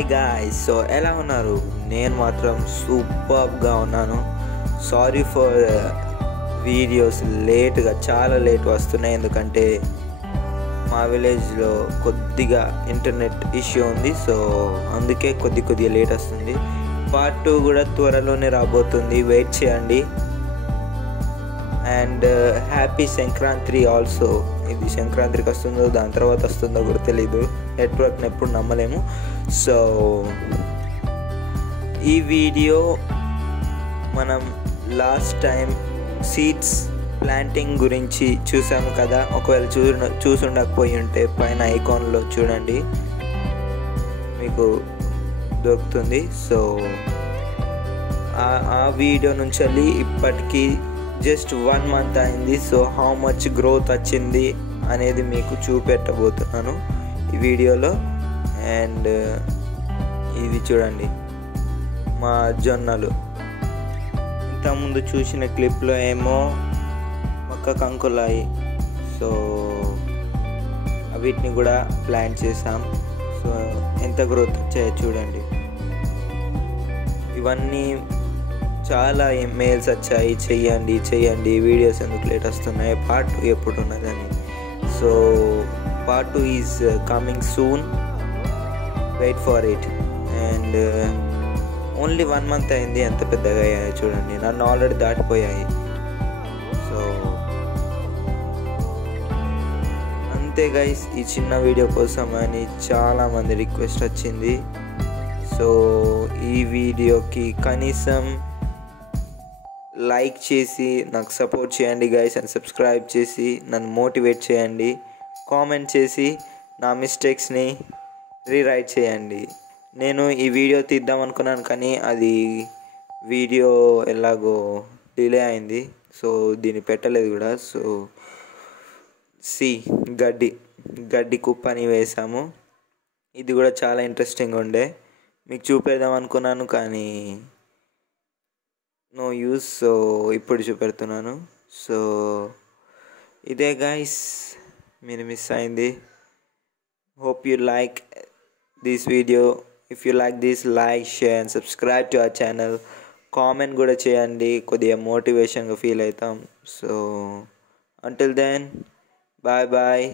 Hi guys, so ఎలా ఉన్నారు? నేను మాత్రం సూపర్గా ఉన్నాను. సారీ ఫర్ వీడియోస్ చాలా లేట్ వస్తున్నాయి, ఎందుకంటే మా విలేజ్లో కొద్దిగా ఇంటర్నెట్ ఇష్యూ ఉంది. సో అందుకే కొద్దిగా లేట్ వస్తుంది. పార్ట్ 2 కూడా త్వరలోనే రాబోతుంది, వెయిట్ చేయండి. And happy Sankranti also. ఇది సంక్రాంతికి వస్తుందో దాని తర్వాత వస్తుందో కూడా తెలీదు, నెట్వర్క్ని ఎప్పుడు నమ్మలేము. సో ఈ వీడియో మనం లాస్ట్ టైం సీడ్స్ ప్లాంటింగ్ గురించి చూసాము కదా. ఒకవేళ చూసుండకపోయి ఉంటే పైన ఐకాన్లో చూడండి, మీకు దొరుకుతుంది. సో ఆ వీడియో నుంచి వెళ్ళి ఇప్పటికీ జస్ట్ 1 month అయింది. సో హౌ మచ్ గ్రోత్ వచ్చింది అనేది మీకు చూపెట్టబోతున్నాను ఈ వీడియోలో. అండ్ ఇది చూడండి, మా జొన్నలు. ఇంతకుముందు చూసిన క్లిప్లో ఏమో మొక్క కంకులాయి. సో వీటిని కూడా ప్లాంట్ చేసాం. సో ఎంత గ్రోత్ వచ్చాయో చూడండి. ఇవన్నీ చాలా మెయిల్స్ వచ్చాయి, చెయ్యండి వీడియోస్ ఎందుకు లేట్ వస్తున్నాయి, పార్ట్ 2 ఎప్పుడు ఉన్నదని. So part 2 is coming soon, wait for it. And only 1 month అయింది, ఎంత పెద్దగా అయ్యాయి చూడండి. నన్ను ఆల్రెడీ దాటిపోయాయి. సో అంతే గైస్, ఈ చిన్న వీడియో కోసం అని చాలామంది రిక్వెస్ట్ వచ్చింది. సో ఈ వీడియోకి కనీసం లైక్ చేసి నాకు సపోర్ట్ చేయండి గైస్, అండ్ సబ్స్క్రైబ్ చేసి నన్ను మోటివేట్ చేయండి. కామెంట్ చేసి నా మిస్టేక్స్ని రీరైట్ చేయండి. నేను ఈ వీడియో తీద్దాం అనుకున్నాను, కానీ అది వీడియో ఎలాగో డిలే అయింది. సో దీన్ని పెట్టలేదు కూడా. సో గడ్డి కుప్పని వేసాము. ఇది కూడా చాలా ఇంట్రెస్టింగ్ ఉండే, మీకు చూపేద్దాం అనుకున్నాను, కానీ నో యూస్. సో ఇప్పుడు చూపెడుతున్నాను. సో ఇదే గైస్, మీరు మిస్ అయింది. Hope you like this video. If you like this, like, share and subscribe to our channel. Comment కూడా చేయండి, కొద్దిగా మోటివేషన్గా ఫీల్ అవుతాం. So until then, bye.